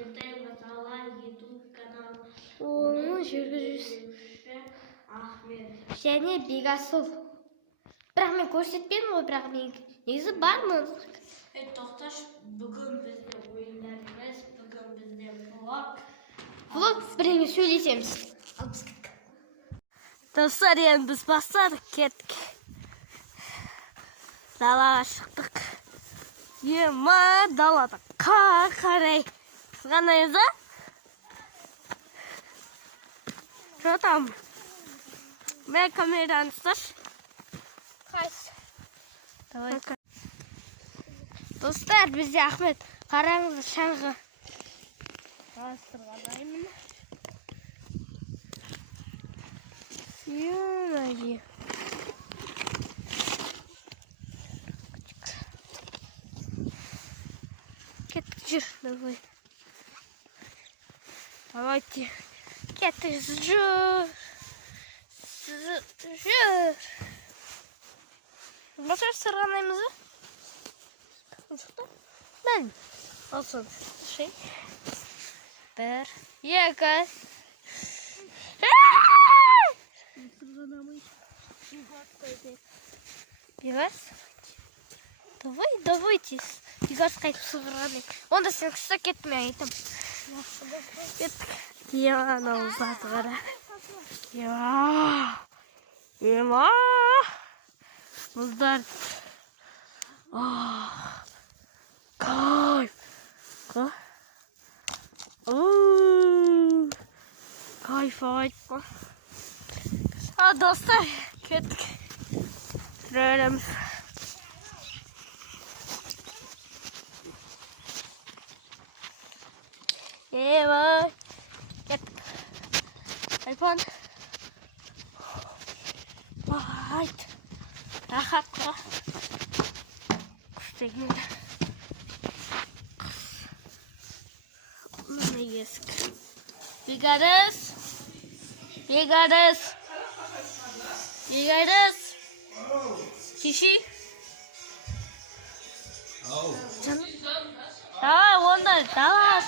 кішкентай мырзалар ютуб каналы. Оның жүргізушісі Ахмет. және Бекасыл. Бірақ мен көрсетпедім ғой, бірақ мен негізі бармын. Тоқташ, бүгін бізде ойындарымыз, бүгін бізде влог. Влог бірдеңе сөйлесеміз. Достар, енді біз бастадық, кеттік. Далаға шықтық. Ема далада қарай. Қызғанайыз, а? Что там? Мен камераны ұсташы. Давай. Достар, бізде Ахмет. Қараңыз шаңғы. Бастырғанайын. Ё-моё. Кеттік жүр, давай. Давайте. Кеттік жүр. Жүр. Басар сырғанаймыз, а? Бәлім. Алсын. Шей. Бір. Екі. Бегас? Давайте. Бегас қайтып сырғанайын. Онда сен күшті кетті, мен айтам. Кеттік. Анау ұзаты қара. Ема. Мұздар. Кайф. Кайф. Достар, кеттік. Жүреміз. Ема. Кеттік. Айпан. Айт. Рахат қыра. Құс деген. Мұны есік. Бегарыз. Киши. Онда, давай.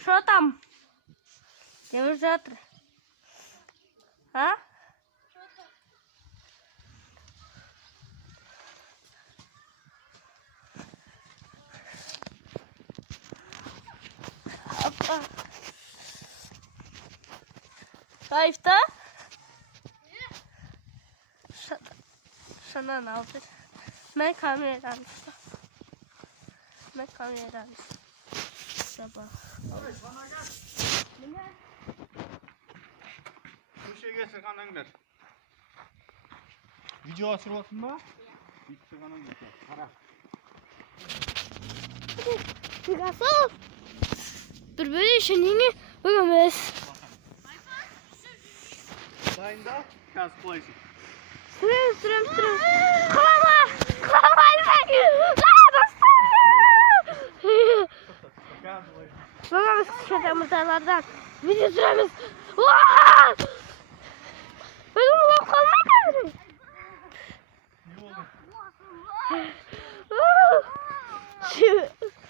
Что там? Где вы завтра? А? Опа. Кайфта? Şundan aldır. Ben kameramı. Sabah. Ne? Bu şeyge sırgananlar. Video açırıyorsun mu? Bir sırganan geçiyor. Kara. Bekasıl. Bir böyle işini bugünmez. Dayında kaz koysun. Sürüm. Kalama. Bakalım sıkışacağım mırtalardan. Video süremiz. Benim ulak kalmaydı.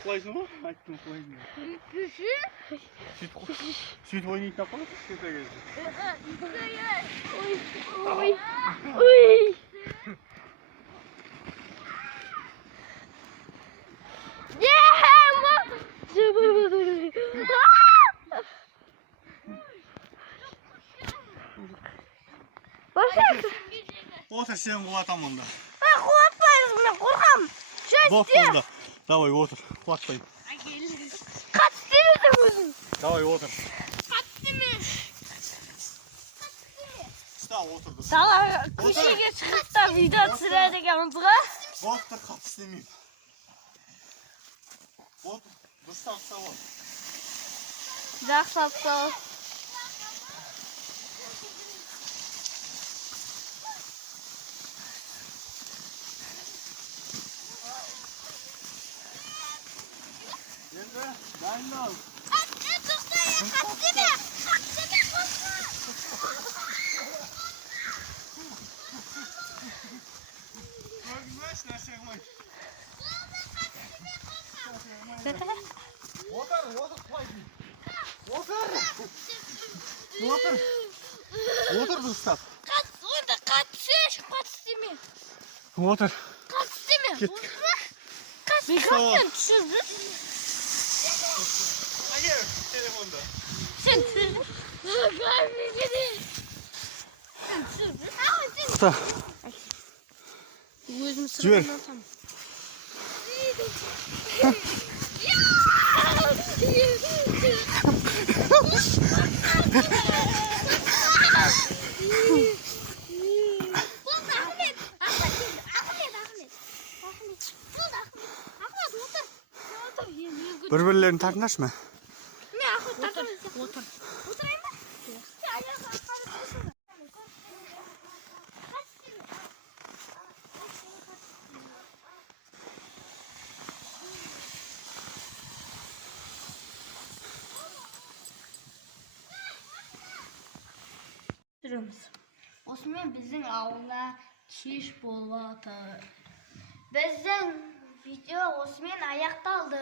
Koysun mu? Açtım koysun. Süt oynayıp yapalım. Süte gelsin. Oy. Otur sen kulatam onda. Kulatmayız bunu, korkam. Bok onda. Давай otur. Kulatmayın. Kaç demedin. Давай otur. Sta otur. Sağ köşeye çıkıp da video sürerdik yanımıza. Otur kaç istemeyeyim. Otur. Dıştan savun. Жақсапты. Енді дайындал. Görünmez, нәрсе қылмай. Отыр дұрыстап. Онда қатысшы, қатыс деме. Отыр. Қатыс деме. Кет. Қатысың түсірді. Әйер, телефонда. Сен түсірді. Сен түсірді. Құта. Өзім Жібер. сұрағаннан сам. Бір-бірлерін тартынашма. Отыр. Осымен біздің ауылда кеш болады. Біздің видео осымен аяқталды.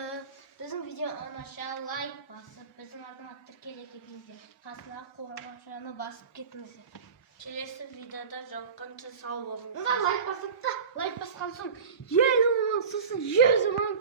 Біздің видео оңаша лайк басып, біздің артыма тіркеле кетіңіздер. Қасына қоңыраушаны басып кетіңіздер. Келесі видеода жолыққанша сау болыңыз. Лайк басып та, лайк басқан соң ел аман сосын 100 мың